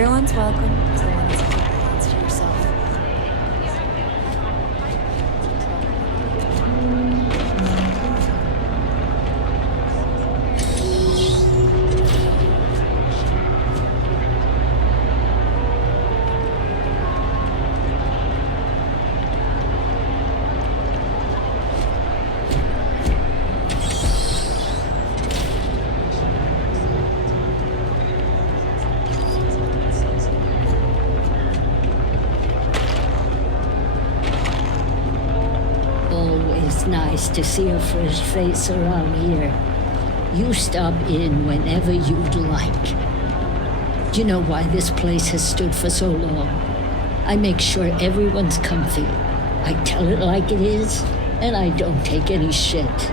Everyone's welcome, as long as you keep your hands to yourself. Always nice to see a fresh face around here. You stop in whenever you'd like. Do you know why this place has stood for so long? I make sure everyone's comfy. I tell it like it is, and I don't take any shit.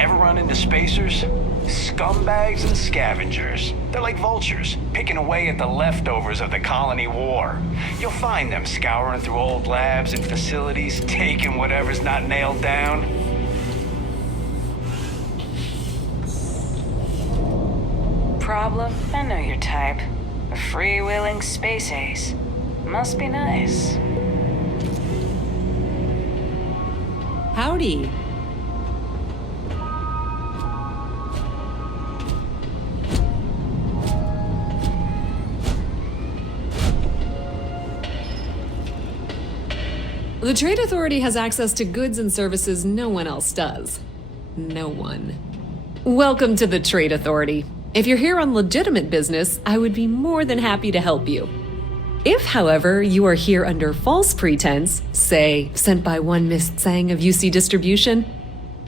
Ever run into spacers? Scumbags and scavengers. They're like vultures, picking away at the leftovers of the colony war. You'll find them scouring through old labs and facilities, taking whatever's not nailed down. Problem? I know your type. A freewheeling space ace. Must be nice. Howdy. The Trade Authority has access to goods and services no one else does. No one. Welcome to the Trade Authority. If you're here on legitimate business, I would be more than happy to help you. If, however, you are here under false pretense, say, sent by one Miss Tsang of UC Distribution,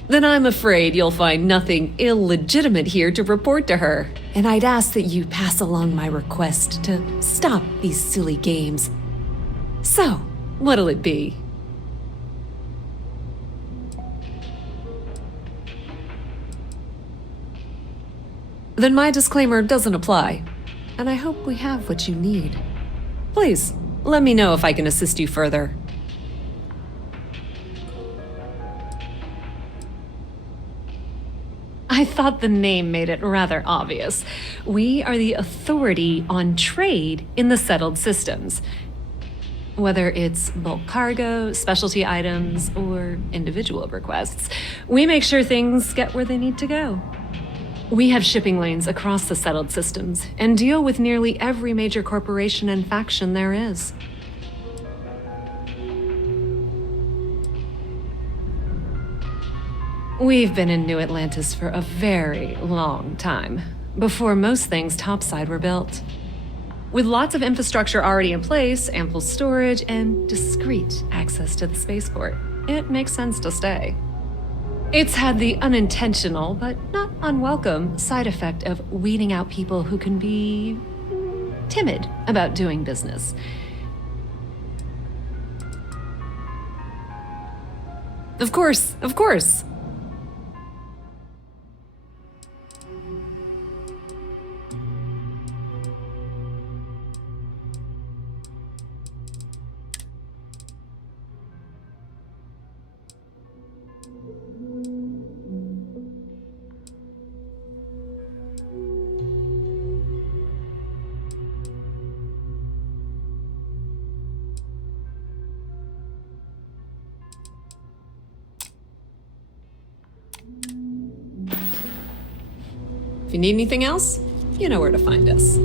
then I'm afraid you'll find nothing illegitimate here to report to her, and I'd ask that you pass along my request to stop these silly games. So, what'll it be? Then my disclaimer doesn't apply, and I hope we have what you need. Please, let me know if I can assist you further. I thought the name made it rather obvious. We are the authority on trade in the settled systems. Whether it's bulk cargo, specialty items, or individual requests, we make sure things get where they need to go. We have shipping lanes across the settled systems and deal with nearly every major corporation and faction there is. We've been in New Atlantis for a very long time, before most things topside were built. With lots of infrastructure already in place, ample storage, and discreet access to the spaceport, it makes sense to stay. It's had the unintentional, but not unwelcome, side effect of weeding out people who can be timid about doing business. Of course. If you need anything else, you know where to find us.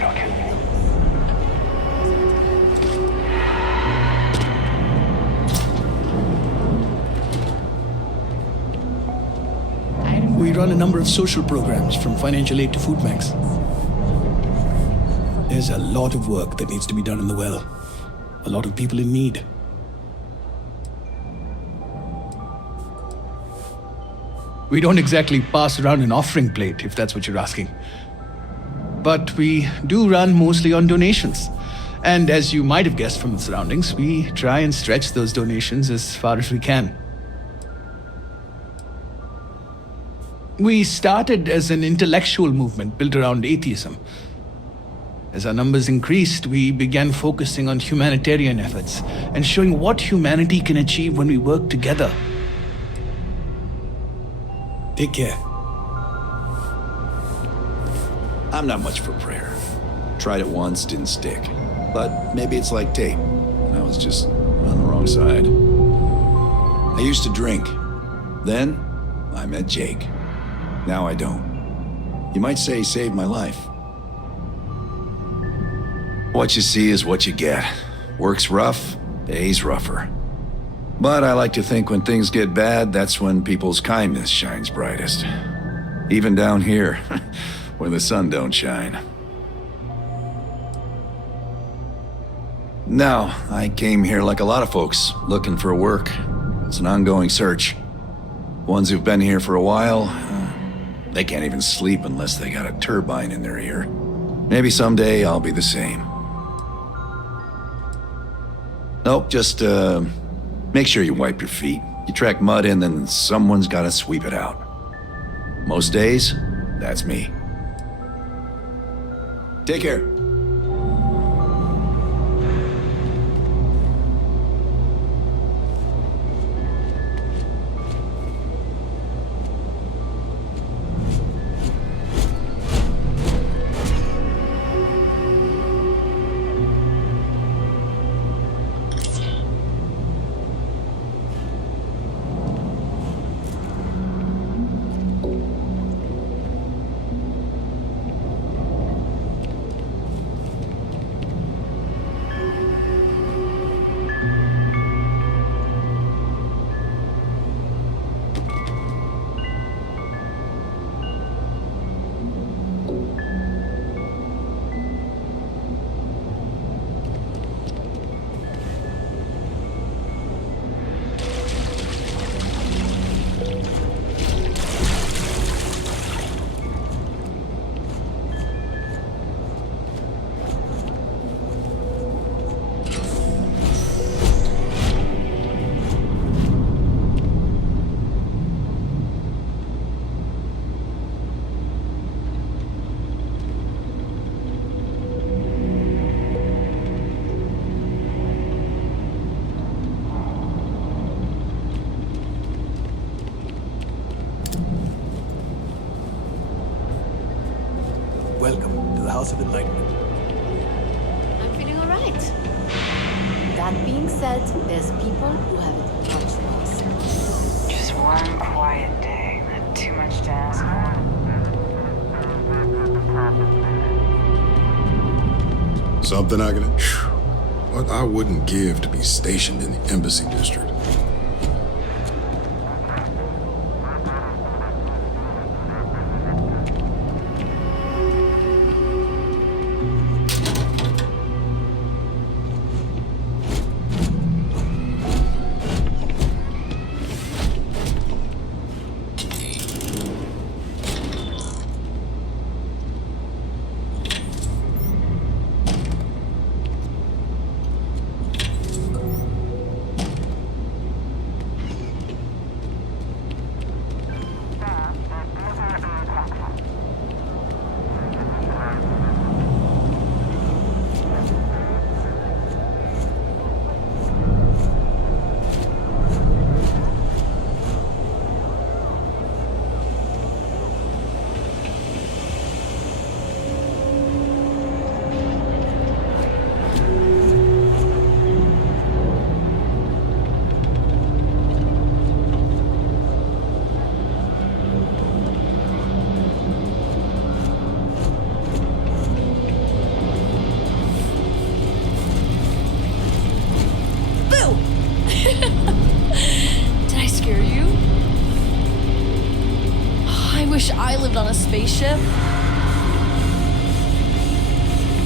Okay. We run a number of social programs, from financial aid to food banks. There's a lot of work that needs to be done in the well. A lot of people in need. We don't exactly pass around an offering plate, if that's what you're asking. But we do run mostly on donations. And as you might have guessed from the surroundings, we try and stretch those donations as far as we can. We started as an intellectual movement built around atheism. As our numbers increased, we began focusing on humanitarian efforts and showing what humanity can achieve when we work together. Take care. I'm not much for prayer. Tried it once, didn't stick. But maybe it's like tape. I was just on the wrong side. I used to drink. Then, I met Jake. Now I don't. You might say he saved my life. What you see is what you get. Work's rough, day's rougher. But I like to think when things get bad, that's when people's kindness shines brightest. Even down here, where the sun don't shine. Now, I came here like a lot of folks, looking for work. It's an ongoing search. Ones who've been here for a while, they can't even sleep unless they got a turbine in their ear. Maybe someday I'll be the same. Nope, just make sure you wipe your feet. You track mud in, then someone's gotta sweep it out. Most days, that's me. Take care. Welcome to the House of Enlightenment. I'm feeling all right. That being said, there's people who haven't touched us. Just one quiet day. Not too much to ask for. Something I can... What I wouldn't give to be stationed in the Embassy District. on a spaceship?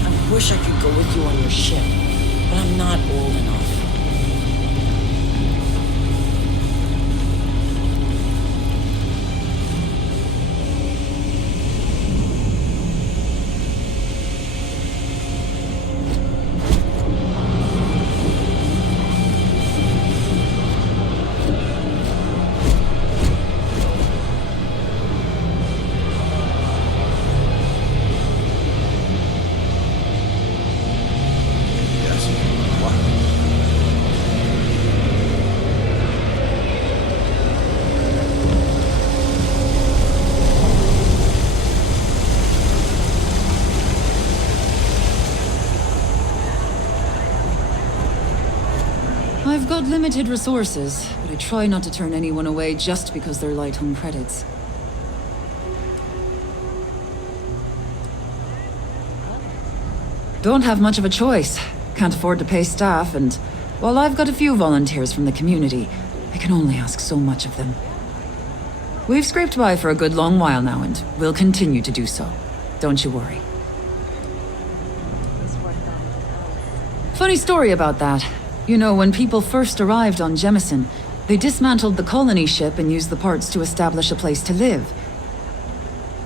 I wish I could go with you on your ship, but I'm not old enough. I've got limited resources, but I try not to turn anyone away just because they're light on credits. Don't have much of a choice. Can't afford to pay staff, and while I've got a few volunteers from the community, I can only ask so much of them. We've scraped by for a good long while now, and we'll continue to do so. Don't you worry. Funny story about that. You know, when people first arrived on Jemison, they dismantled the colony ship and used the parts to establish a place to live.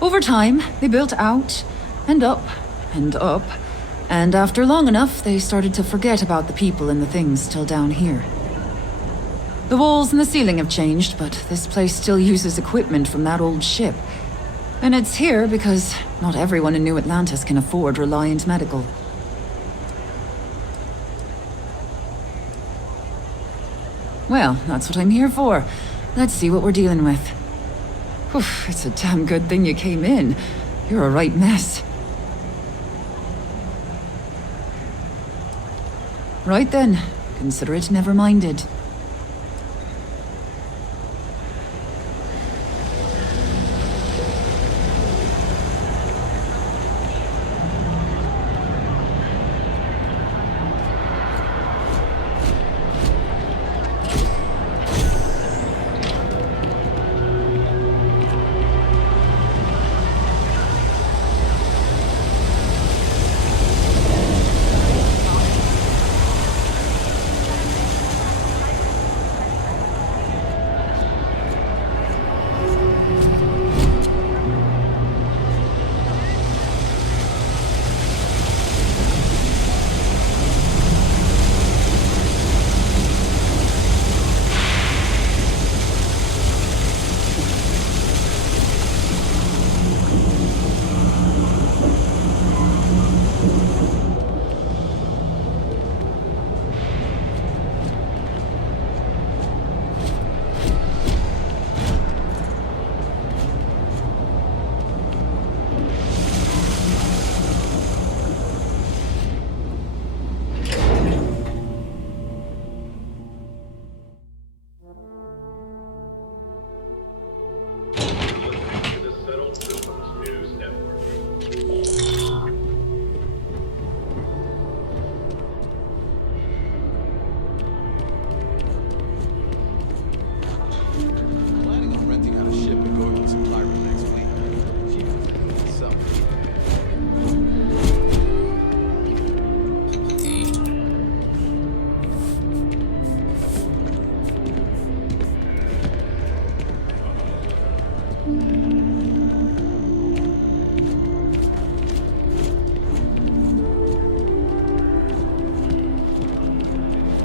Over time, they built out, and up, and up, and after long enough, they started to forget about the people and the things still down here. The walls and the ceiling have changed, but this place still uses equipment from that old ship. And it's here because not everyone in New Atlantis can afford Reliant Medical. Well, that's what I'm here for. Let's see what we're dealing with. Whew, it's a damn good thing you came in. You're a right mess. Right then. Consider it never minded.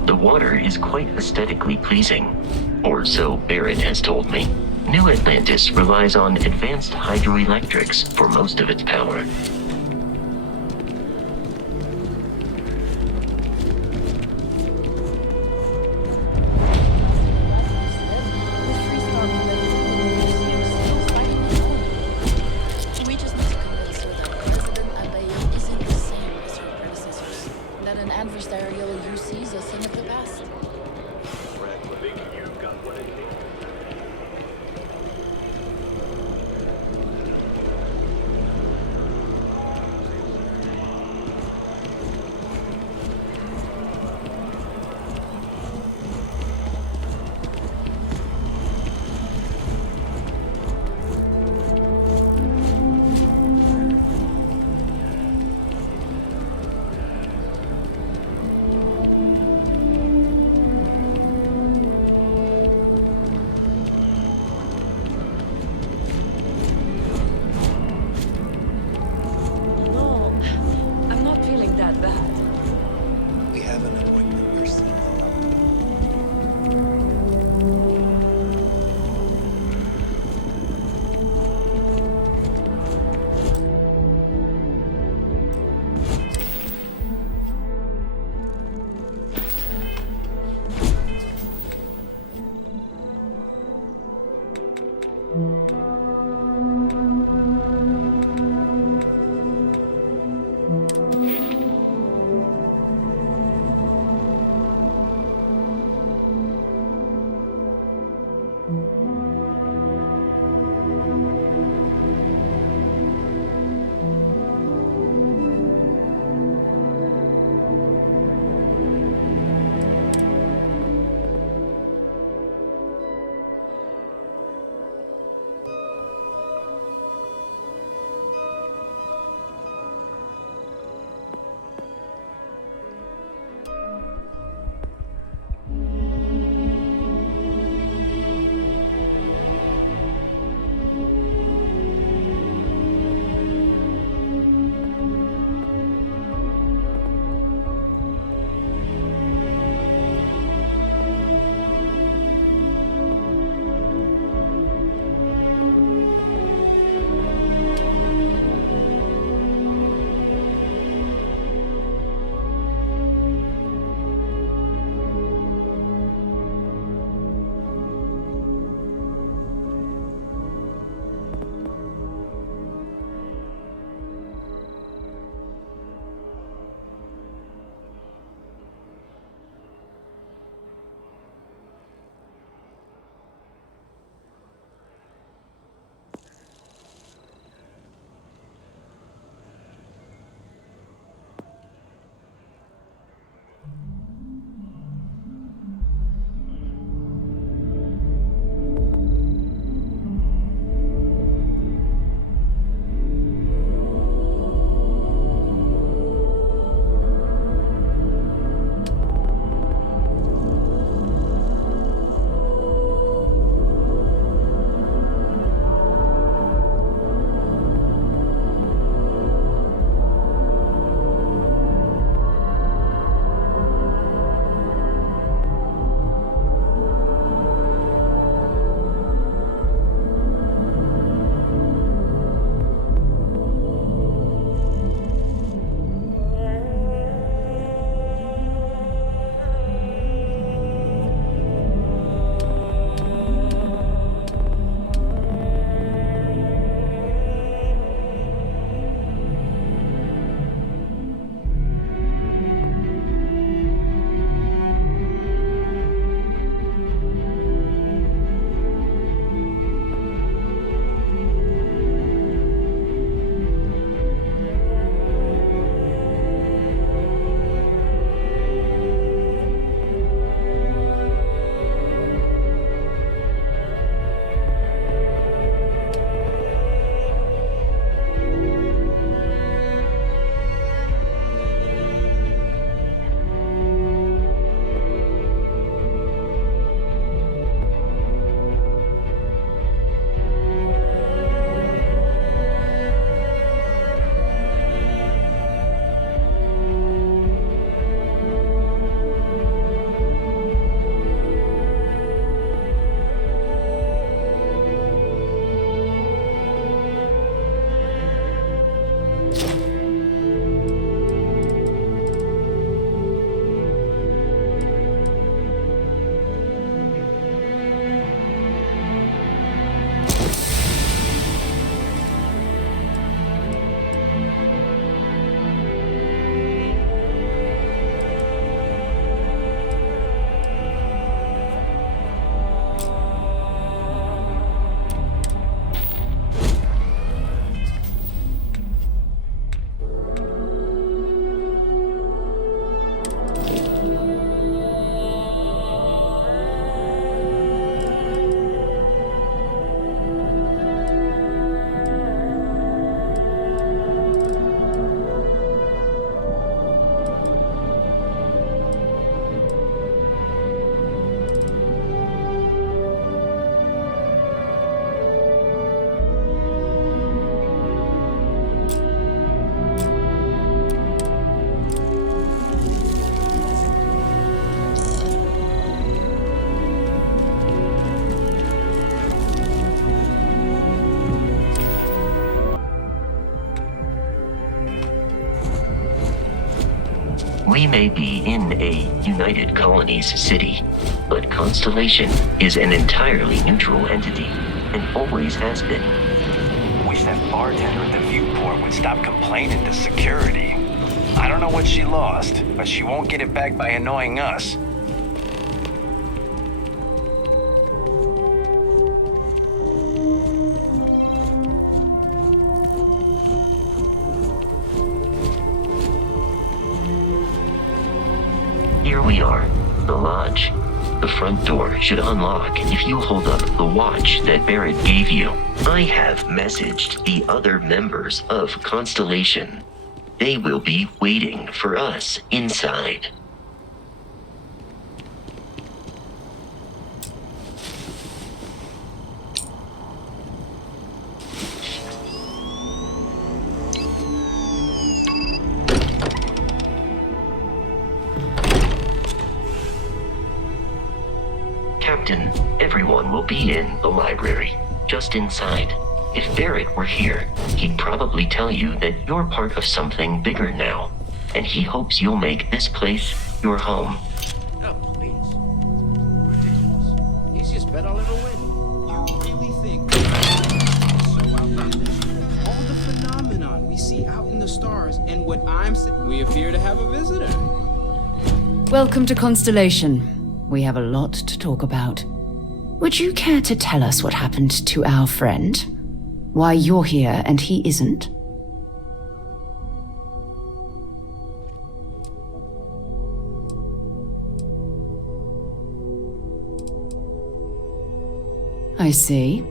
The water is quite aesthetically pleasing, or so Barrett has told me. New Atlantis relies on advanced hydroelectrics for most of its power. We may be in a United Colonies city, but Constellation is an entirely neutral entity, and always has been. Wish that bartender at the viewport would stop complaining to security. I don't know what she lost, but she won't get it back by annoying us. Here we are, the lodge. The front door should unlock if you hold up the watch that Barrett gave you. I have messaged the other members of Constellation. They will be waiting for us inside. Captain, everyone will be in the library, just inside. If Barrett were here, he'd probably tell you that you're part of something bigger now, and he hopes you'll make this place your home. Oh, please. Ridiculous. Easiest bet I'll ever win. You really think so outlandish? All the phenomenon we see out in the stars, and what I'm saying, we appear to have a visitor. Welcome to Constellation. We have a lot to talk about. Would you care to tell us what happened to our friend? Why you're here and he isn't? I see.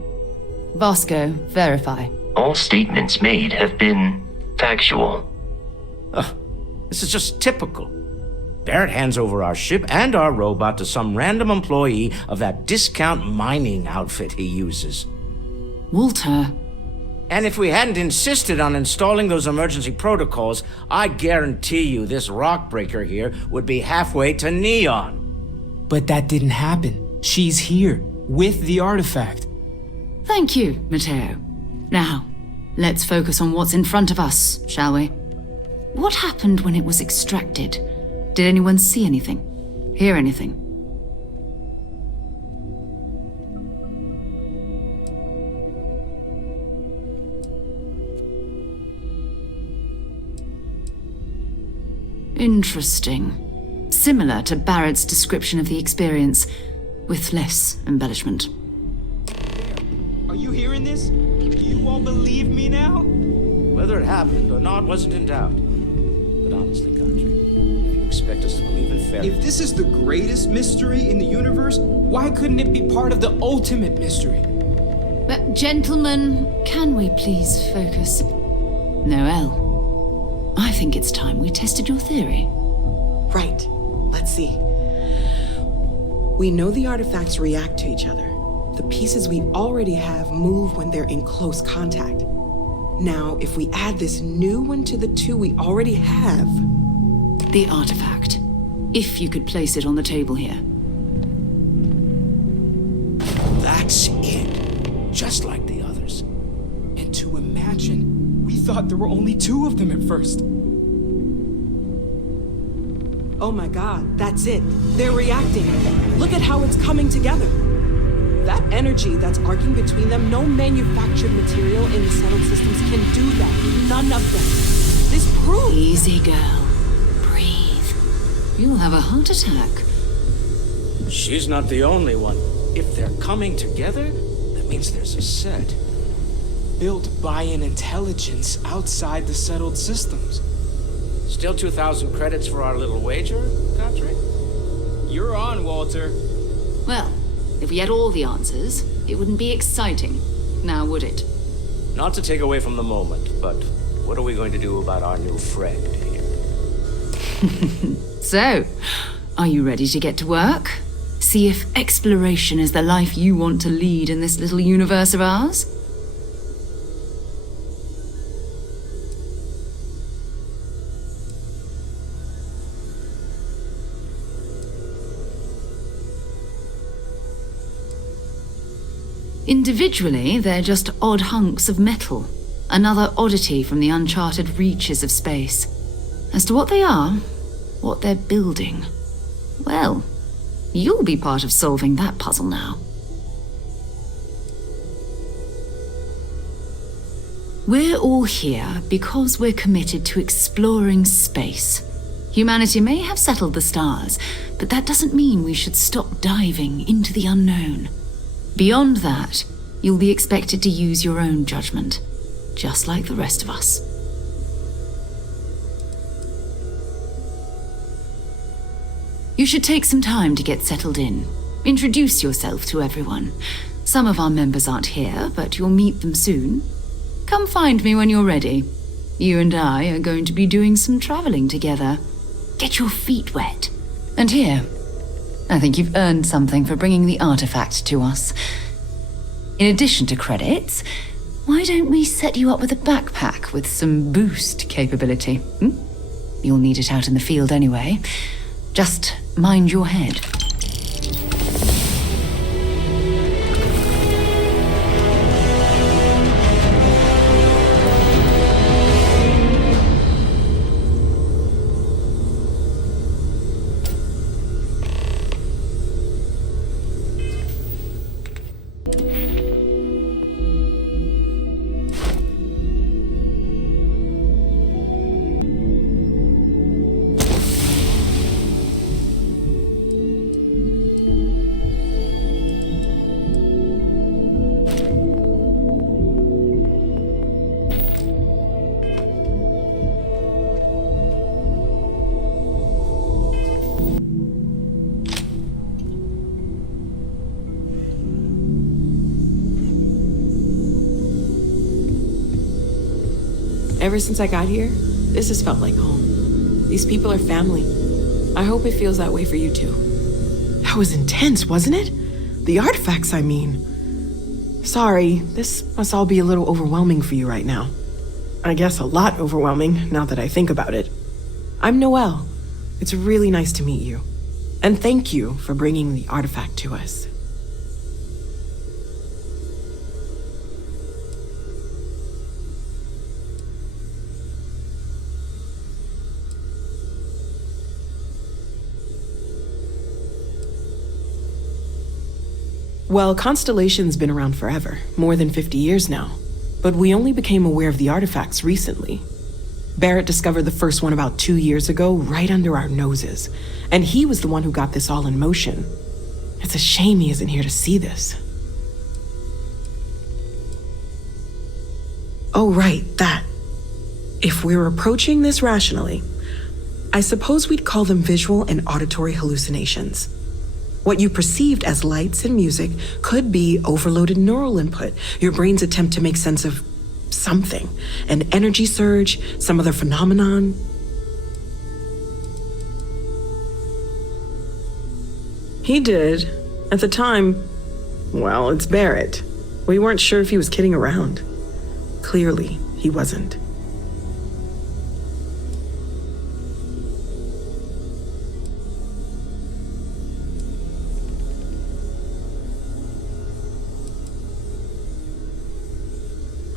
Vasco, verify. All statements made have been factual. This is just typical. Barrett hands over our ship and our robot to some random employee of that discount mining outfit he uses. Walter. And if we hadn't insisted on installing those emergency protocols, I guarantee you this rock breaker here would be halfway to Neon. But that didn't happen. She's here, with the artifact. Thank you, Matteo. Now, let's focus on what's in front of us, shall we? What happened when it was extracted? Did anyone see anything? Hear anything? Interesting. Similar to Barrett's description of the experience, with less embellishment. Are you hearing this? Do you all believe me now? Whether it happened or not wasn't in doubt. But honestly, Country, if you expect us to believe in fairy... If this is the greatest mystery in the universe, why couldn't it be part of the ultimate mystery? But gentlemen, can we please focus? Noelle, I think it's time we tested your theory. Right. Let's see. We know the artifacts react to each other. The pieces we already have move when they're in close contact. Now, if we add this new one to the two we already have... The artifact. If you could place it on the table here. That's it. Just like the others. And to imagine, we thought there were only two of them at first. Oh my god, that's it. They're reacting. Look at how it's coming together. That energy that's arcing between them, no manufactured material in the settled systems can do that. None of them. This proves... Easy, girl. Breathe. You'll have a heart attack. She's not the only one. If they're coming together, that means there's a set. Built by an intelligence outside the settled systems. Still 2,000 credits for our little wager, Country? You're on, Walter. Well, if we had all the answers, it wouldn't be exciting, now would it? Not to take away from the moment, but what are we going to do about our new friend here? So, are you ready to get to work? See if exploration is the life you want to lead in this little universe of ours? Individually, they're just odd hunks of metal. Another oddity from the uncharted reaches of space. As to what they are, what they're building. Well, you'll be part of solving that puzzle now. We're all here because we're committed to exploring space. Humanity may have settled the stars, but that doesn't mean we should stop diving into the unknown. Beyond that, you'll be expected to use your own judgment, just like the rest of us. You should take some time to get settled in. Introduce yourself to everyone. Some of our members aren't here, but you'll meet them soon. Come find me when you're ready. You and I are going to be doing some traveling together. Get your feet wet. And here, I think you've earned something for bringing the artifact to us. In addition to credits, why don't we set you up with a backpack with some boost capability? You'll need it out in the field anyway. Just mind your head. Ever since I got here, this has felt like home. These people are family. I hope it feels that way for you too. That was intense, wasn't it? The artifacts, I mean. Sorry, this must all be a little overwhelming for you right now. I guess a lot overwhelming, now that I think about it. I'm Noelle. It's really nice to meet you. And thank you for bringing the artifact to us. Well, Constellation's been around forever, more than 50 years now. But we only became aware of the artifacts recently. Barrett discovered the first one about 2 years ago, right under our noses. And he was the one who got this all in motion. It's a shame he isn't here to see this. Oh, right, that. If we're approaching this rationally, I suppose we'd call them visual and auditory hallucinations. What you perceived as lights and music could be overloaded neural input, your brain's attempt to make sense of something, an energy surge, some other phenomenon. He did. At the time, well, it's Barrett. We weren't sure if he was kidding around. Clearly, he wasn't.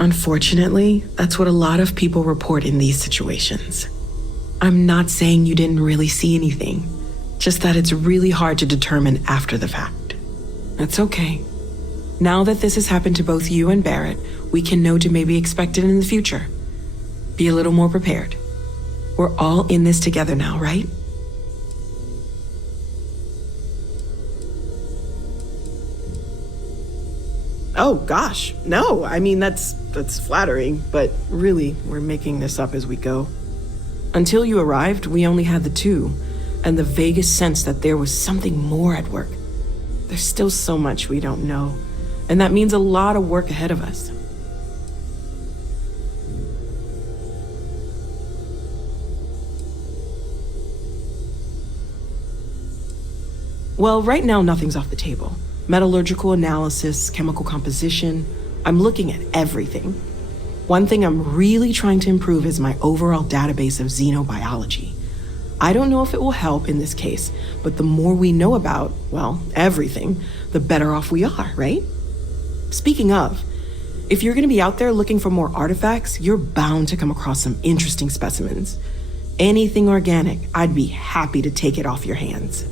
Unfortunately, that's what a lot of people report in these situations. I'm not saying you didn't really see anything, just that it's really hard to determine after the fact. That's okay. Now that this has happened to both you and Barrett, we can know to maybe expect it in the future. Be a little more prepared. We're all in this together now, right? Oh gosh, no, I mean that's flattering, but really, we're making this up as we go. Until you arrived, we only had the two, and the vaguest sense that there was something more at work. There's still so much we don't know, and that means a lot of work ahead of us. Well, right now nothing's off the table. Metallurgical analysis, chemical composition. I'm looking at everything. One thing I'm really trying to improve is my overall database of xenobiology. I don't know if it will help in this case, but the more we know about, well, everything, the better off we are, right? Speaking of, if you're going to be out there looking for more artifacts, you're bound to come across some interesting specimens. Anything organic, I'd be happy to take it off your hands.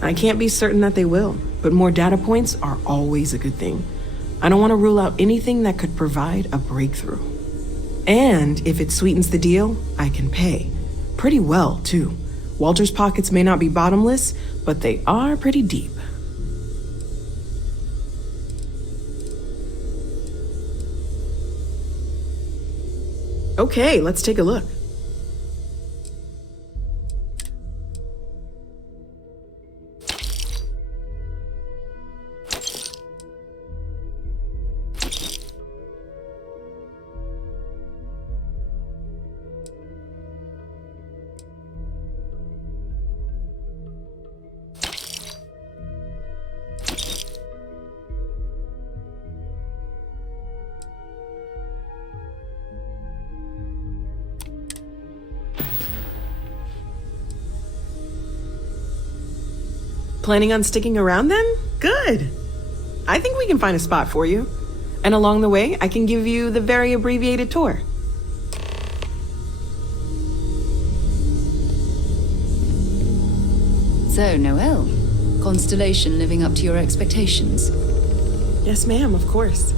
I can't be certain that they will, but more data points are always a good thing. I don't want to rule out anything that could provide a breakthrough. And if it sweetens the deal, I can pay. Pretty well, too. Walter's pockets may not be bottomless, but they are pretty deep. Okay, let's take a look. Planning on sticking around then? Good. I think we can find a spot for you. And along the way, I can give you the very abbreviated tour. So, Noelle, Constellation living up to your expectations? Yes, ma'am, of course.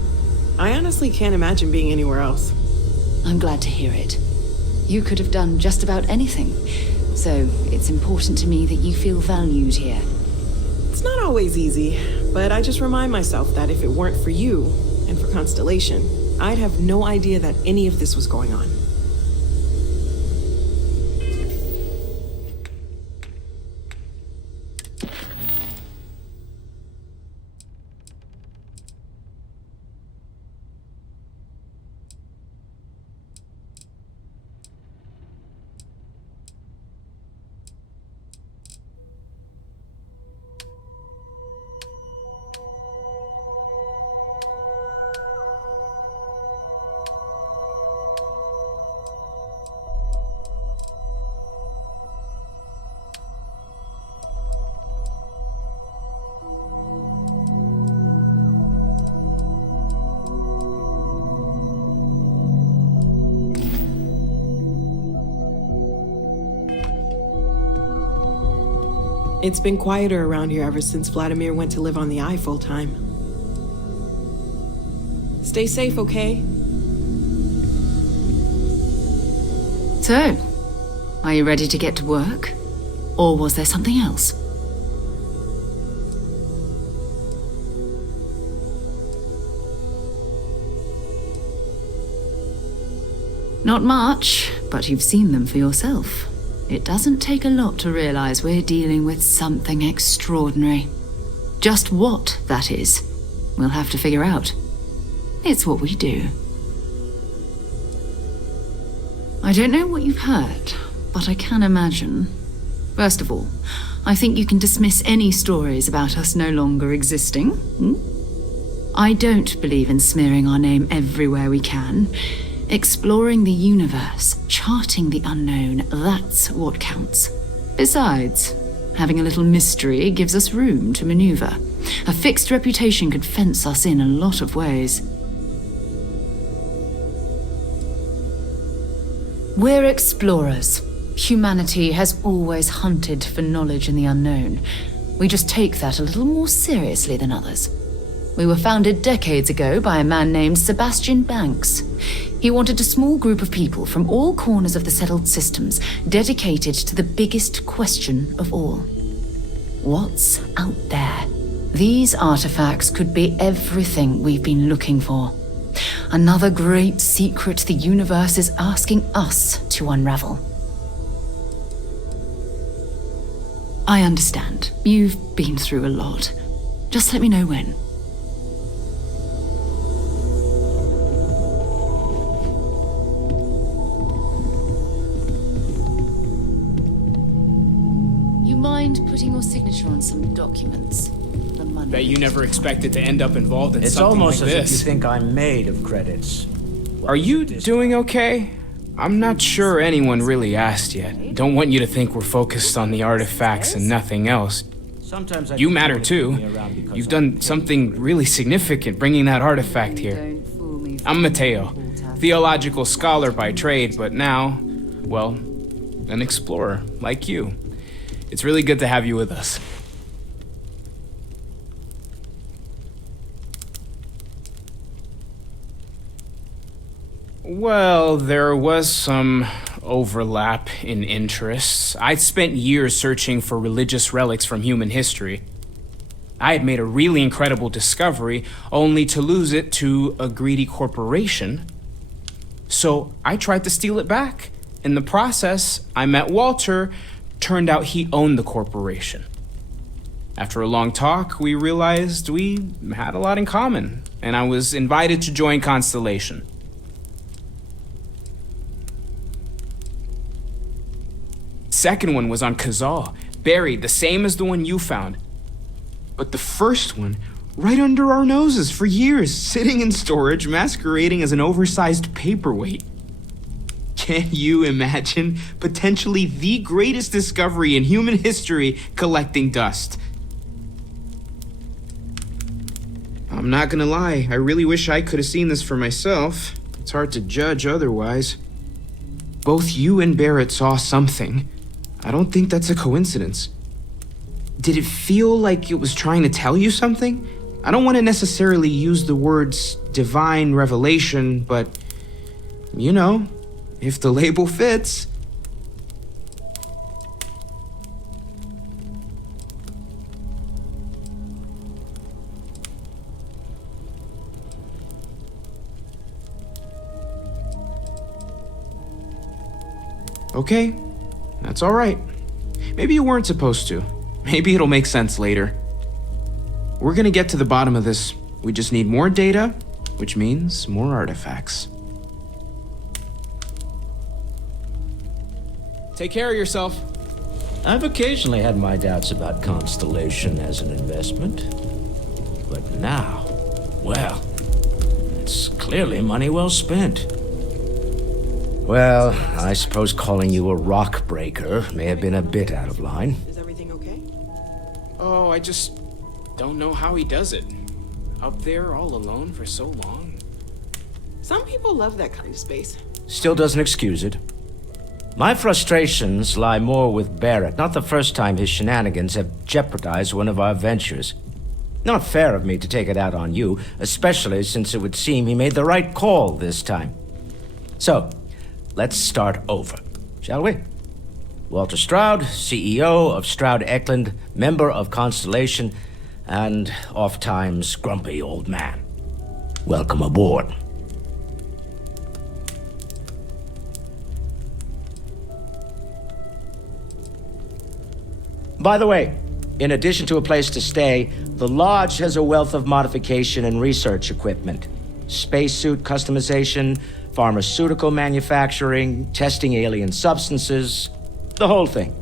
I honestly can't imagine being anywhere else. I'm glad to hear it. You could have done just about anything, so it's important to me that you feel valued here. It's not always easy, but I just remind myself that if it weren't for you, and for Constellation, I'd have no idea that any of this was going on. It's been quieter around here ever since Vladimir went to live on the Eye full-time. Stay safe, okay? So, are you ready to get to work? Or was there something else? Not much, but you've seen them for yourself. It doesn't take a lot to realize we're dealing with something extraordinary. Just what that is, we'll have to figure out. It's what we do. I don't know what you've heard, but I can imagine. First of all, I think you can dismiss any stories about us no longer existing. I don't believe in smearing our name everywhere we can. Exploring the universe, charting the unknown, that's what counts. Besides, having a little mystery gives us room to maneuver. A fixed reputation could fence us in a lot of ways. We're explorers. Humanity has always hunted for knowledge in the unknown. We just take that a little more seriously than others. We were founded decades ago by a man named Sebastian Banks. He wanted a small group of people from all corners of the settled systems dedicated to the biggest question of all. What's out there? These artifacts could be everything we've been looking for. Another great secret the universe is asking us to unravel. I understand. You've been through a lot. Just let me know when. Mind putting your signature on some documents? The money. Bet you never expected to end up involved in It's something like almost as this. if you think I'm made of credits. Are you doing okay? I'm not sure anyone really asked yet. Don't want you to think we're focused on the artifacts and nothing else. Sometimes I You think matter wanna keep too. me around because You've I'm done getting something really significant bringing that artifact here. I'm Mateo, theological scholar by trade, but now, well, an explorer like you. It's really good to have you with us. Well, there was some overlap in interests. I'd spent years searching for religious relics from human history. I had made a really incredible discovery, only to lose it to a greedy corporation. So I tried to steal it back. In the process, I met Walter. Turned out he owned the corporation. After a long talk, we realized we had a lot in common, and I was invited to join Constellation. Second one was on Kazal, buried the same as the one you found. But the first one, right under our noses for years, sitting in storage, masquerading as an oversized paperweight. Can you imagine potentially the greatest discovery in human history collecting dust? I'm not gonna lie, I really wish I could have seen this for myself. It's hard to judge otherwise. Both you and Barrett saw something. I don't think that's a coincidence. Did it feel like it was trying to tell you something? I don't want to necessarily use the words divine revelation, but, you know, if the label fits. Okay, that's all right. Maybe you weren't supposed to. Maybe it'll make sense later. We're gonna get to the bottom of this. We just need more data, which means more artifacts. Take care of yourself. I've occasionally had my doubts about Constellation as an investment. But now, well, it's clearly money well spent. Well, I suppose calling you a rock breaker may have been a bit out of line. Is everything okay? Oh, I just don't know how he does it. Up there all alone for so long. Some people love that kind of space. Still doesn't excuse it. My frustrations lie more with Barrett. Not the first time his shenanigans have jeopardized one of our ventures. Not fair of me to take it out on you, especially since it would seem he made the right call this time. So, let's start over, shall we? Walter Stroud, CEO of Stroud Eklund, member of Constellation, and oft-times grumpy old man. Welcome aboard. By the way, in addition to a place to stay, the Lodge has a wealth of modification and research equipment. Spacesuit customization, pharmaceutical manufacturing, testing alien substances, the whole thing.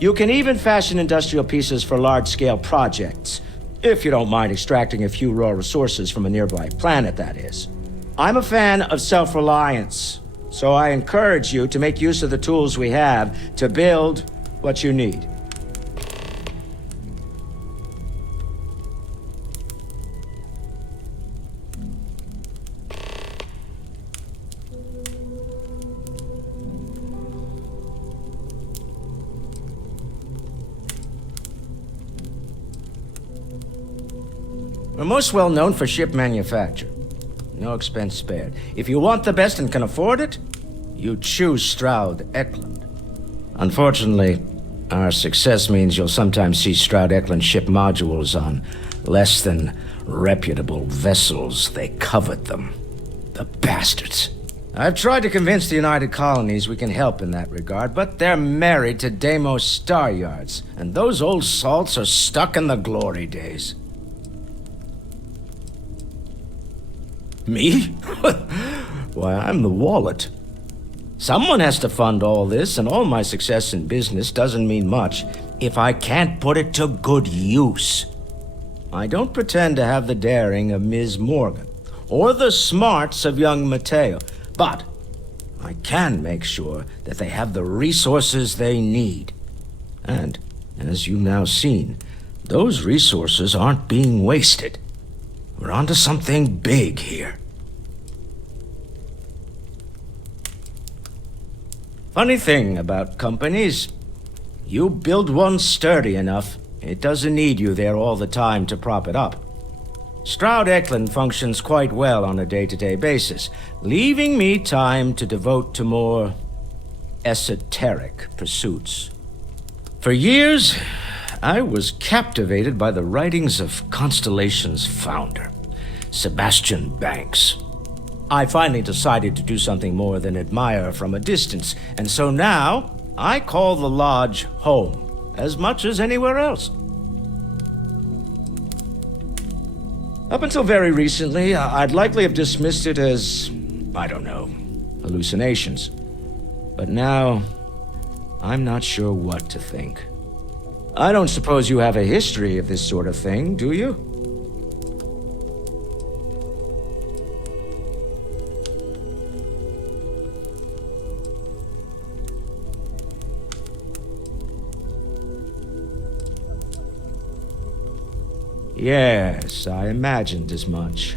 You can even fashion industrial pieces for large-scale projects, if you don't mind extracting a few raw resources from a nearby planet, that is. I'm a fan of self-reliance, so I encourage you to make use of the tools we have to build what you need. We're most well known for ship manufacture. No expense spared. If you want the best and can afford it, you choose Stroud Eklund. Unfortunately, our success means you'll sometimes see Stroud Eklund ship modules on less than reputable vessels. They covet them. The bastards. I've tried to convince the United Colonies we can help in that regard, but they're married to Deimos Star Yards, and those old salts are stuck in the glory days. Me? Why, I'm the wallet. Someone has to fund all this, and all my success in business doesn't mean much if I can't put it to good use. I don't pretend to have the daring of Ms. Morgan, or the smarts of young Mateo, but I can make sure that they have the resources they need. And, as you've now seen, Those resources aren't being wasted. We're onto something big here. Funny thing about companies, you build one sturdy enough, it doesn't need you there all the time to prop it up. Stroud Eklund functions quite well on a day-to-day basis, leaving me time to devote to more esoteric pursuits. For years, I was captivated by the writings of Constellation's founder, Sebastian Banks. I finally decided to do something more than admire from a distance, and so now I call the Lodge home, as much as anywhere else. Up until very recently, I'd likely have dismissed it as, I don't know, hallucinations. But now, I'm not sure what to think. I don't suppose you have a history of this sort of thing, do you? Yes, I imagined as much.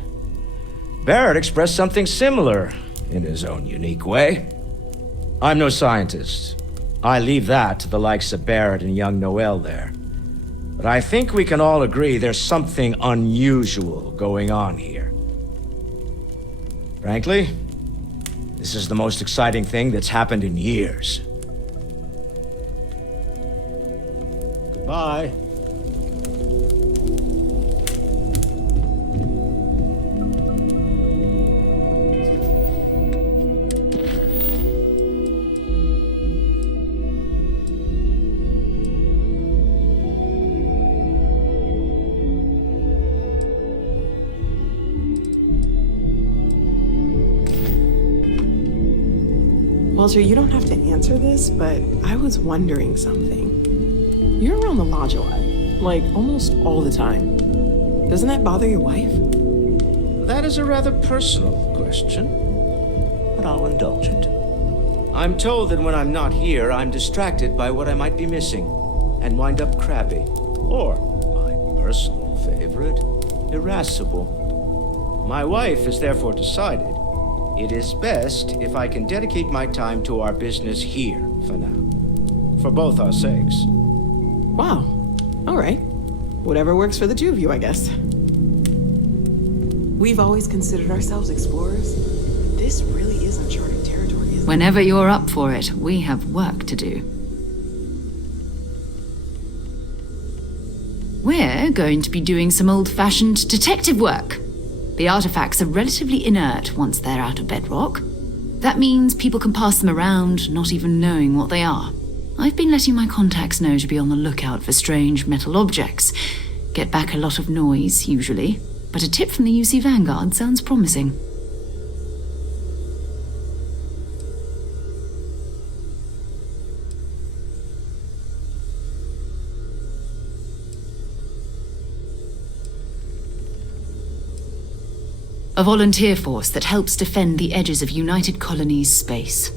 Barrett expressed something similar, in his own unique way. I'm no scientist. I leave that to the likes of Barrett and young Noel there. But I think we can all agree there's something unusual going on here. Frankly, this is the most exciting thing that's happened in years. Goodbye. Walter, you don't have to answer this, but I was wondering something. You're around the lodge a lot, like almost all the time. Doesn't that bother your wife? That is a rather personal question, but I'll indulge it. I'm told that when I'm not here, I'm distracted by what I might be missing, and wind up crabby, or, my personal favorite, irascible. My wife has therefore decided it is best if I can dedicate my time to our business here for now, for both our sakes. Wow. All right. Whatever works for the two of you, I guess. We've always considered ourselves explorers. This really is uncharted territory, isn't it? Whenever you're up for it, we have work to do. We're going to be doing some old-fashioned detective work. The artifacts are relatively inert once they're out of bedrock. That means people can pass them around, not even knowing what they are. I've been letting my contacts know to be on the lookout for strange metal objects. Get back a lot of noise, usually, but a tip from the UC Vanguard sounds promising. A volunteer force that helps defend the edges of United Colonies space.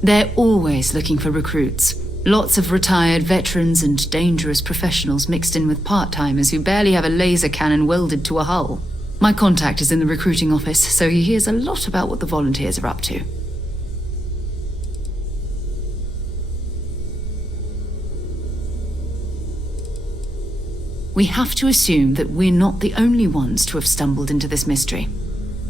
They're always looking for recruits. Lots of retired veterans and dangerous professionals mixed in with part-timers who barely have a laser cannon welded to a hull. My contact is in the recruiting office, so he hears a lot about what the volunteers are up to. We have to assume that we're not the only ones to have stumbled into this mystery.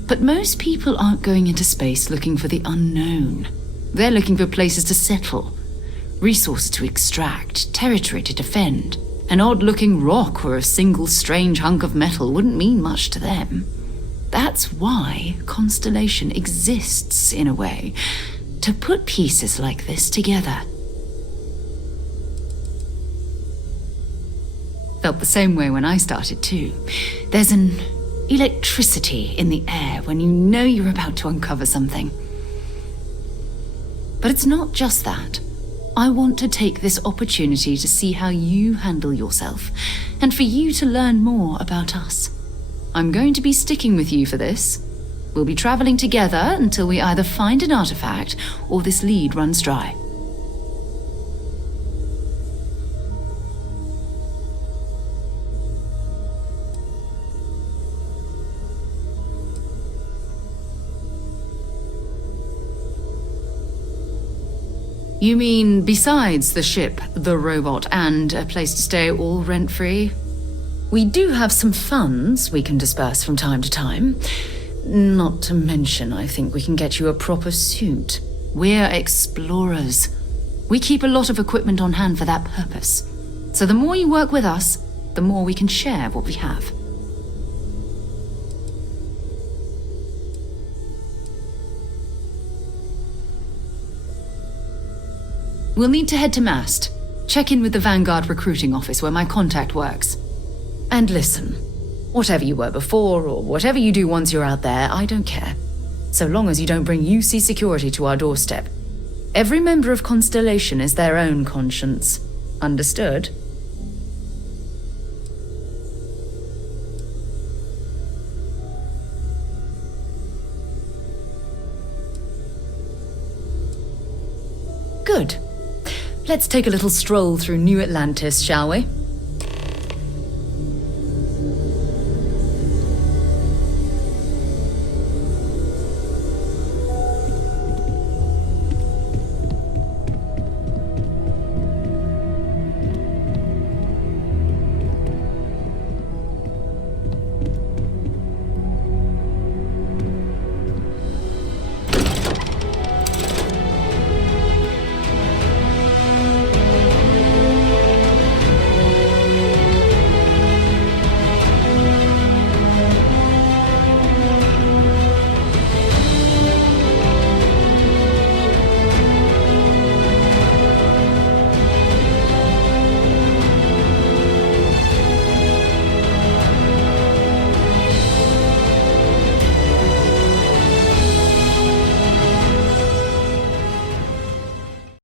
But most people aren't going into space looking for the unknown. They're looking for places to settle, resources to extract, territory to defend. An odd-looking rock or a single strange hunk of metal wouldn't mean much to them. That's why Constellation exists, in a way, to put pieces like this together. Felt the same way when I started, too. There's an electricity in the air when you know you're about to uncover something. But it's not just that. I want to take this opportunity to see how you handle yourself, and for you to learn more about us. I'm going to be sticking with you for this. We'll be traveling together until we either find an artifact or this lead runs dry. You mean besides the ship, the robot, and a place to stay all rent-free? We do have some funds we can disperse from time to time. Not to mention, I think we can get you a proper suit. We're explorers. We keep a lot of equipment on hand for that purpose. So the more you work with us, the more we can share what we have. We'll need to head to Mast. Check in with the Vanguard recruiting office where my contact works. And listen, whatever you were before or whatever you do once you're out there, I don't care. So long as you don't bring UC security to our doorstep. Every member of Constellation is their own conscience. Understood? Good. Let's take a little stroll through New Atlantis, shall we?